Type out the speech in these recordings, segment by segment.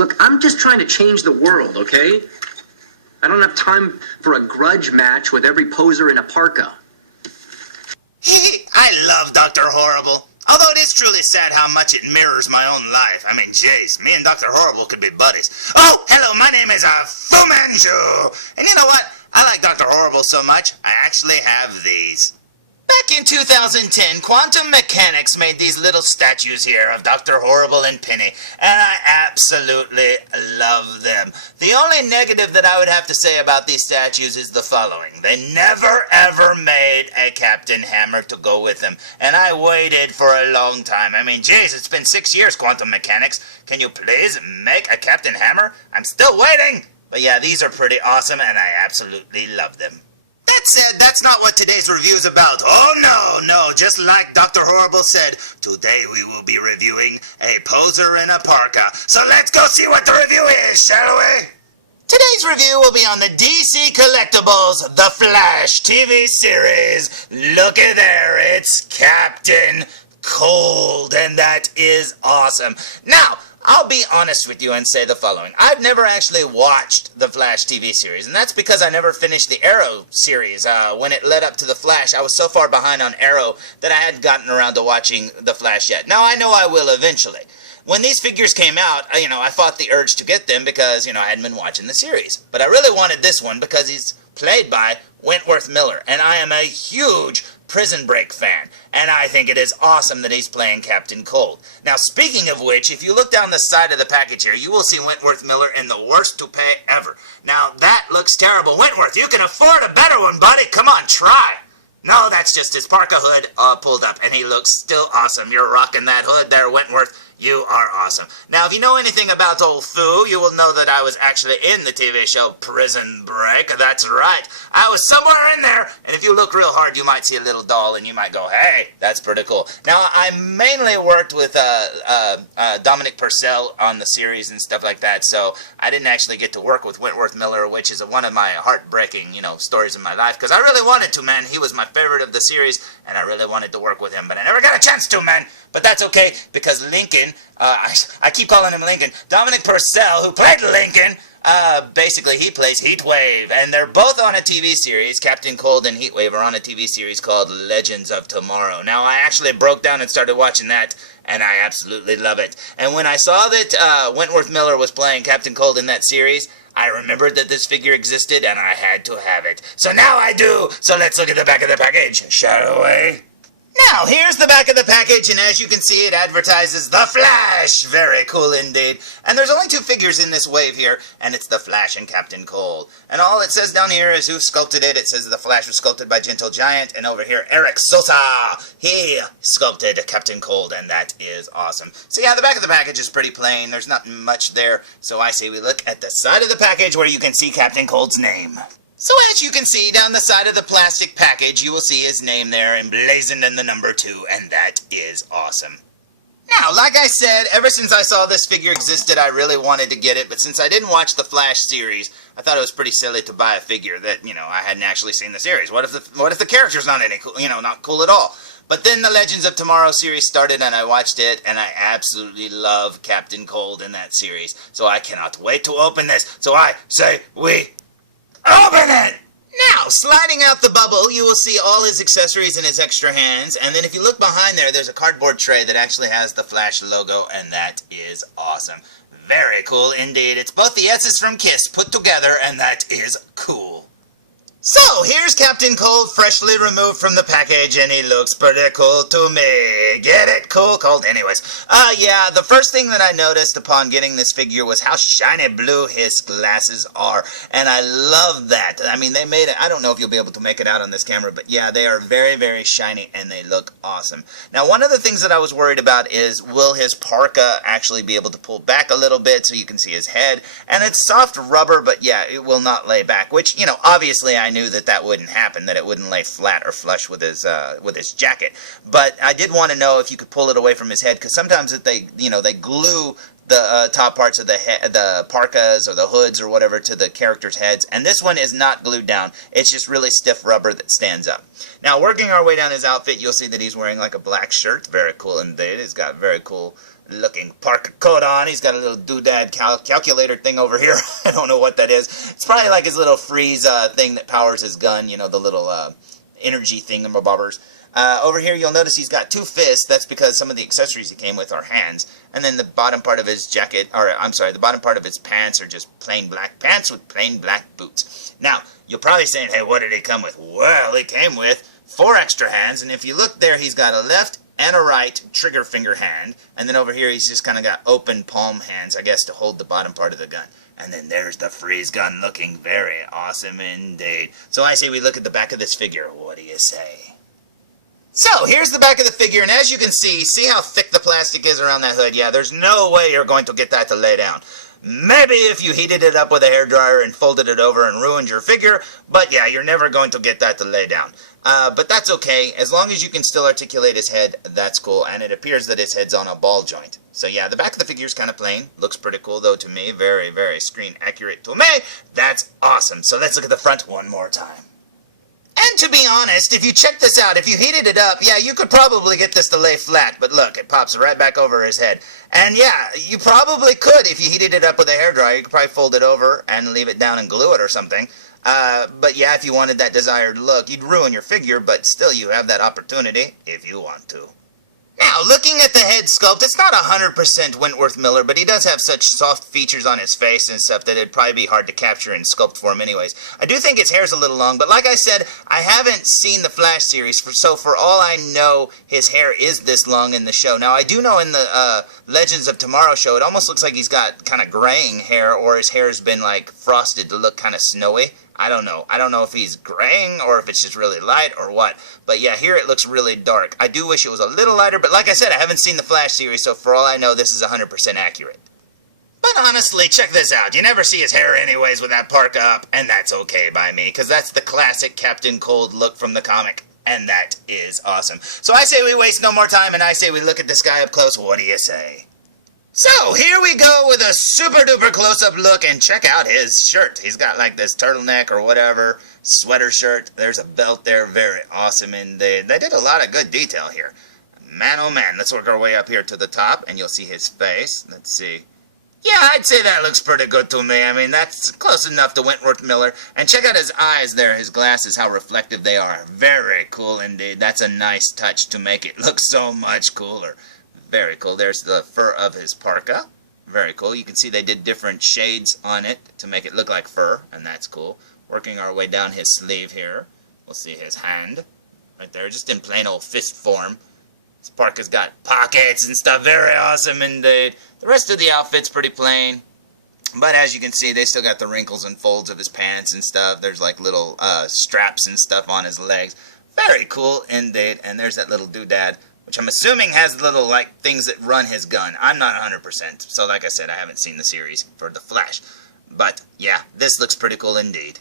Look, I'm just trying to change the world, okay? I don't have time for a grudge match with every poser in a parka. I love Dr. Horrible. Although it is truly sad how much it mirrors my own life. I mean, jeez, me and Dr. Horrible could be buddies. Oh, hello, my name is Fu Manchu. And you know what? I like Dr. Horrible so much, I actually have these. Back in 2010, Quantum Mechanics made these little statues here of Dr. Horrible and Penny, and I absolutely love them. The only negative that I would have to say about these statues is the following. They never ever made a Captain Hammer to go with them, and I waited for a long time. I mean, geez, it's been 6 years, Quantum Mechanics. Can you please make a Captain Hammer? I'm still waiting! But yeah, these are pretty awesome, and I absolutely love them. That said, that's not what today's review is about. Oh no, just like Dr. Horrible said, today we will be reviewing a poser in a parka. So let's go see what the review is, shall we? Today's review will be on the DC Collectibles The Flash TV series. Looky there, it's Captain Cold, and that is awesome. Now, I'll be honest with you and say the following. I've never actually watched the Flash TV series, and that's because I never finished the Arrow series. When it led up to the Flash, I was so far behind on Arrow that I hadn't gotten around to watching the Flash yet. Now, I know I will eventually. When these figures came out, I fought the urge to get them because, I hadn't been watching the series. But I really wanted this one because he's played by Wentworth Miller, and I am a huge Prison Break fan, and I think it is awesome that he's playing Captain Cold. Now, speaking of which, if you look down the side of the package here, you will see Wentworth Miller in the worst toupee ever. Now, that looks terrible. Wentworth, you can afford a better one, buddy. Come on, try. No, that's just his parka hood pulled up, and he looks still awesome. You're rocking that hood there, Wentworth. You are awesome. Now, if you know anything about old Fu, you will know that I was actually in the TV show Prison Break. That's right. I was somewhere in there, and if you look real hard, you might see a little doll, and you might go, hey, that's pretty cool. Now, I mainly worked with Dominic Purcell on the series and stuff like that, so I didn't actually get to work with Wentworth Miller, which is one of my heartbreaking, stories in my life, because I really wanted to, man. He was my favorite of the series, and I really wanted to work with him, but I never got a chance to, man. But that's okay, because Lincoln, I keep calling him Lincoln, Dominic Purcell, who played Lincoln, basically he plays Heatwave, and they're both on a TV series. Captain Cold and Heatwave are on a TV series called Legends of Tomorrow. Now, I actually broke down and started watching that, and I absolutely love it. And when I saw that Wentworth Miller was playing Captain Cold in that series, I remembered that this figure existed, and I had to have it. So now I do! So let's look at the back of the package, shall we? Now, here's the back of the package, and as you can see, it advertises The Flash! Very cool indeed. And there's only 2 figures in this wave here, and it's The Flash and Captain Cold. And all it says down here is who sculpted it. It says The Flash was sculpted by Gentle Giant, and over here, Eric Sosa! He sculpted Captain Cold, and that is awesome. So yeah, the back of the package is pretty plain. There's not much there, so I say we look at the side of the package where you can see Captain Cold's name. So as you can see, down the side of the plastic package, you will see his name there emblazoned in the number 2, and that is awesome. Now, like I said, ever since I saw this figure existed, I really wanted to get it, but since I didn't watch the Flash series, I thought it was pretty silly to buy a figure that, I hadn't actually seen the series. What if the character's not any cool, not cool at all? But then the Legends of Tomorrow series started, and I watched it, and I absolutely love Captain Cold in that series. So I cannot wait to open this. So I say we open it! Now, sliding out the bubble, you will see all his accessories and his extra hands, and then if you look behind there, there's a cardboard tray that actually has the Flash logo, and that is awesome. Very cool indeed. It's both the S's from Kiss put together, and that is cool. So, here's Captain Cold freshly removed from the package, and he looks pretty cool to me. Get it? Cool, cold. Anyways, yeah, the first thing that I noticed upon getting this figure was how shiny blue his glasses are, and I love that. I mean, they made it, I don't know if you'll be able to make it out on this camera, but yeah, they are very, very shiny, and they look awesome. Now, one of the things that I was worried about is, will his parka actually be able to pull back a little bit so you can see his head? And it's soft rubber, but yeah, it will not lay back, which, obviously I knew that wouldn't happen, that it wouldn't lay flat or flush with his jacket. But I did want to know if you could pull it away from his head, because sometimes if they glue the top parts of the parkas or the hoods or whatever to the characters' heads, and this one is not glued down. It's just really stiff rubber that stands up. Now, working our way down his outfit, you'll see that he's wearing like a black shirt. Very cool indeed. He's got very cool looking parka coat on. He's got a little doodad calculator thing over here. I don't know what that is. It's probably like his little freeze thing that powers his gun, you know, the little energy thingamabobbers. Over here you'll notice he's got 2 fists. That's because some of the accessories he came with are hands. And then the bottom part of his jacket, or I'm sorry, the bottom part of his pants are just plain black pants with plain black boots. Now, you're probably saying, hey, what did he come with? Well, he came with 4 extra hands, and if you look there, he's got a left and a right trigger finger hand, and then over here he's just kind of got open palm hands, I guess, to hold the bottom part of the gun. And then there's the freeze gun, looking very awesome indeed. So I say we look at the back of this figure. What do you say? So, here's the back of the figure, and as you can see how thick the plastic is around that hood. Yeah, there's no way you're going to get that to lay down. Maybe if you heated it up with a hairdryer and folded it over and ruined your figure, but yeah, you're never going to get that to lay down. But that's okay. As long as you can still articulate his head, that's cool, and it appears that his head's on a ball joint. So yeah, the back of the figure's kind of plain. Looks pretty cool, though, to me. Very, very screen accurate to me. That's awesome. So let's look at the front one more time. And to be honest, if you check this out, if you heated it up, yeah, you could probably get this to lay flat. But look, it pops right back over his head. And yeah, you probably could if you heated it up with a hairdryer. You could probably fold it over and leave it down and glue it or something. But yeah, if you wanted that desired look, you'd ruin your figure, but still you have that opportunity if you want to. Now, looking at the head sculpt, it's not 100% Wentworth Miller, but he does have such soft features on his face and stuff that it'd probably be hard to capture in sculpt form anyways. I do think his hair's a little long, but like I said, I haven't seen the Flash series, so for all I know, his hair is this long in the show. Now, I do know in the Legends of Tomorrow show, it almost looks like he's got kind of graying hair, or his hair's been, like, frosted to look kind of snowy. I don't know. I don't know if he's graying or if it's just really light or what. But yeah, here it looks really dark. I do wish it was a little lighter, but like I said, I haven't seen the Flash series, so for all I know, this is 100% accurate. But honestly, check this out. You never see his hair anyways with that parka up, and that's okay by me, because that's the classic Captain Cold look from the comic, and that is awesome. So I say we waste no more time, and I say we look at this guy up close. What do you say? So, here we go with a super duper close-up look, and check out his shirt. He's got like this turtleneck or whatever, sweater shirt. There's a belt there, very awesome, and they did a lot of good detail here. Man, oh man, let's work our way up here to the top, and you'll see his face. Let's see. Yeah, I'd say that looks pretty good to me. I mean, that's close enough to Wentworth Miller. And check out his eyes there, his glasses, how reflective they are. Very cool indeed. That's a nice touch to make it look so much cooler. Very cool. There's the fur of his parka. Very cool. You can see they did different shades on it to make it look like fur, and that's cool. Working our way down his sleeve here. We'll see his hand right there, just in plain old fist form. His parka's got pockets and stuff. Very awesome indeed. The rest of the outfit's pretty plain. But as you can see, they still got the wrinkles and folds of his pants and stuff. There's like little straps and stuff on his legs. Very cool indeed. And there's that little doodad, which I'm assuming has little, like, things that run his gun. I'm not 100%, so like I said, I haven't seen the series for The Flash. But, yeah, this looks pretty cool indeed.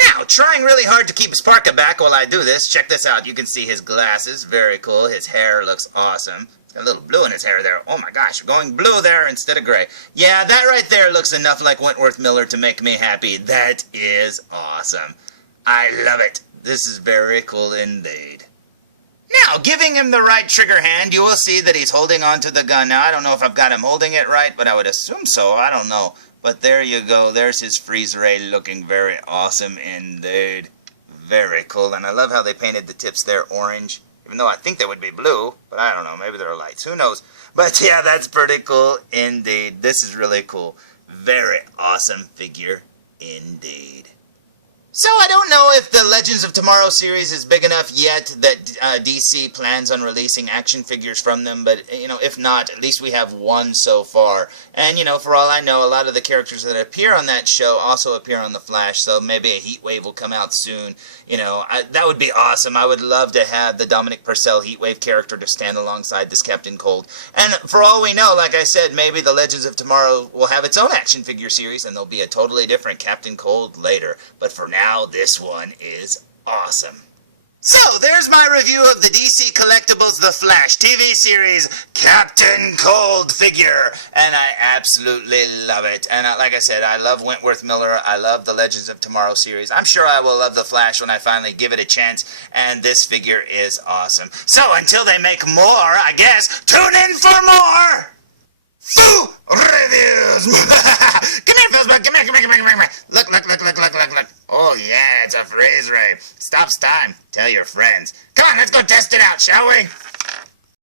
Now, trying really hard to keep his parka back while I do this, check this out. You can see his glasses, very cool. His hair looks awesome. He's got a little blue in his hair there. Oh my gosh, going blue there instead of gray. Yeah, that right there looks enough like Wentworth Miller to make me happy. That is awesome. I love it. This is very cool indeed. Now, giving him the right trigger hand, you will see that he's holding onto the gun. Now, I don't know if I've got him holding it right, but I would assume so. I don't know. But there you go. There's his freeze ray looking very awesome indeed. Very cool. And I love how they painted the tips there orange, even though I think they would be blue. But I don't know. Maybe they're lights. Who knows? But yeah, that's pretty cool indeed. This is really cool. Very awesome figure indeed. So I don't know if the Legends of Tomorrow series is big enough yet that DC plans on releasing action figures from them, but, you know, if not, at least we have one so far. And, you know, for all I know, a lot of the characters that appear on that show also appear on The Flash, so maybe a Heatwave will come out soon. You know, that would be awesome. I would love to have the Dominic Purcell Heatwave character to stand alongside this Captain Cold. And for all we know, like I said, maybe the Legends of Tomorrow will have its own action figure series, and there'll be a totally different Captain Cold later. But for now, this one is awesome. So, there's my review of the DC Collectibles The Flash TV series Captain Cold figure, and I absolutely love it. And like I said, I love Wentworth Miller, I love the Legends of Tomorrow series. I'm sure I will love The Flash when I finally give it a chance, and this figure is awesome. So, until they make more, I guess, tune in for more! Fu Reviews! Come here, felzbug, come here. Look. Oh yeah, it's a freeze ray. Stops time. Tell your friends. Come on, let's go test it out, shall we?